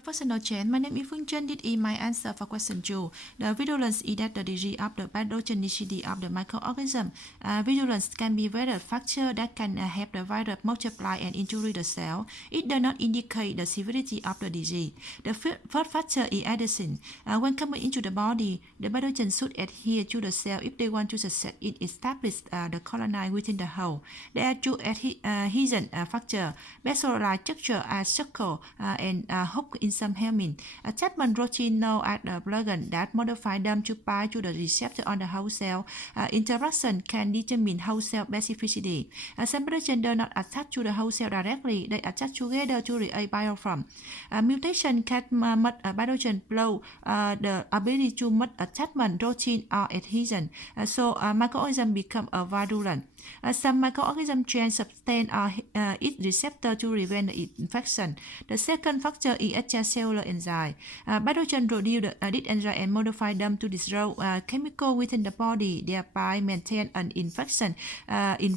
Professional Chen, my name is Phương Trinh. This is my answer for question 2. The virulence is that the degree of the pathogenicity of the microorganism. Virulence can be whether factor that can help the virus multiply and injure the cell. It does not indicate the severity of the disease. The first factor is adhesion. When coming into the body, the pathogen should adhere to the cell if they want to succeed in establish the colony within the whole. There are two adhesion factors: basal-like structure as circle and hook in some helminth. Attachment protein known as the plugin that modify them to bind to the receptor on the host cell. Interaction can determine host cell specificity. Some pathogens do not attach to the host cell directly; they attach together to create biofilm. Mutation can make a pathogen blow the ability to make attachment protein or adhesion. So microorganism become a virulent. Some microorganisms change substance or its receptor to prevent the infection. The second factor is extracellular enzyme. Pathogen produce this enzyme and modify them to dissolve chemical within the body, thereby maintain an infection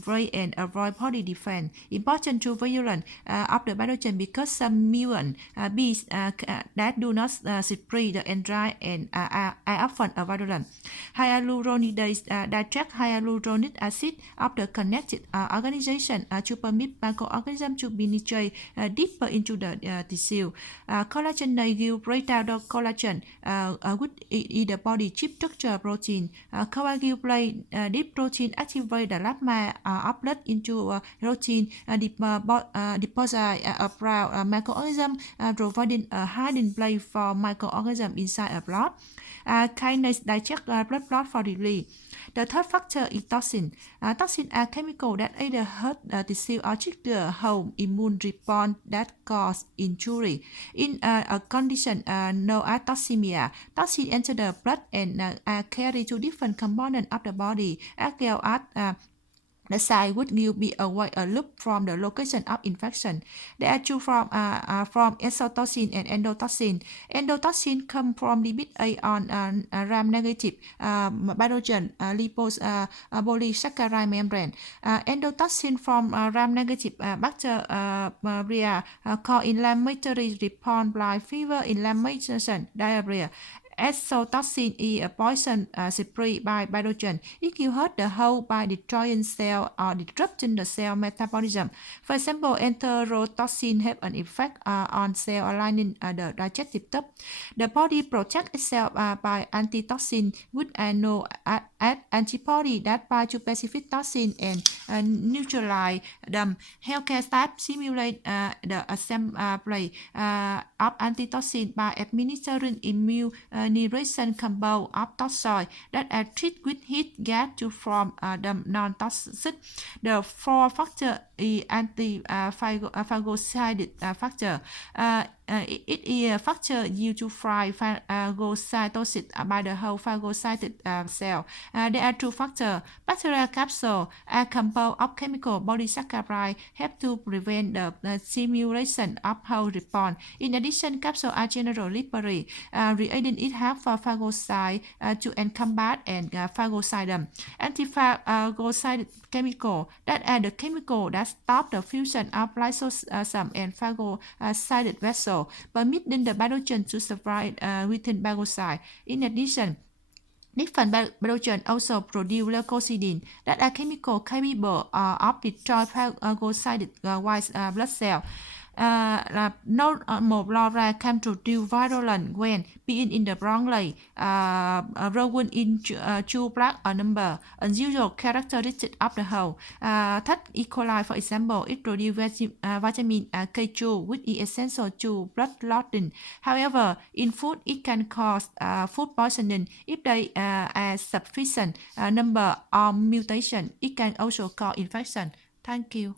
free and avoid body defense. Important to virulence of the pathogen because some mutant bees that do not secrete the enzyme and are often virulent. Hyaluronidase direct hyaluronic acid of the connected organization to permit microorganisms to penetrate deeper into the tissue. Collagen give breakdown of collagen which is the body chip structure protein. Collagen play this protein activate the plasma of blood into protein deposit around microorganism, providing a hiding place for microorganism inside a blood. Kinase digest blood clot for release. The third factor is toxin. Toxins are chemicals that either hurt the tissue or trigger home immune response that cause injury. In a condition known as toxemia, toxins enter the blood and are carried to different components of the body, as well as the site would give be avoid a loop from the location of infection. There are two from exotoxin and endotoxin. Endotoxin come from lipid on gram-negative pathogen polysaccharide membrane. Endotoxin from gram-negative bacteria called inflammatory response blind fever, inflammation, diarrhea. Exotoxin is a poison secreted by pathogen. It can hurt the whole by destroying cell or disrupting the cell metabolism. For example, enterotoxin have an effect on cell lining the digestive tract. The body protects itself by antitoxin, which are known as antibody that bind to specific toxin and neutralize them. Healthcare staff simulate the assembly of antitoxin by administering immune nutrition combo of toxoid that are treated with heat gas to form the non-toxic. The fourth factor is anti-phagocytic factor. It is a factor used to fight phagocytosis by the whole phagocytic cell. There are two factors. Bacterial capsule are composed of chemical polysaccharide help to prevent the stimulation of whole response. In addition, capsules are generally lipary. Reagent it have phagocyte to combat and phagocyte them. Anti-phagocytic chemical that are the chemical that stop the fusion of lysosome and phagocytic vessel, permitting the pathogen to survive within phagocyte. In addition, different pathogens also produce leukocidin that are chemical capable of destroying phagocytic white blood cells. Normoflora can produce virulence when being in the wrong place, growing in two black or number, unusual characteristic of the whole. That E. coli, for example, it produces vitamin K2, which is essential to blood clotting. However, in food, it can cause food poisoning if there are sufficient number of mutation. It can also cause infection. Thank you.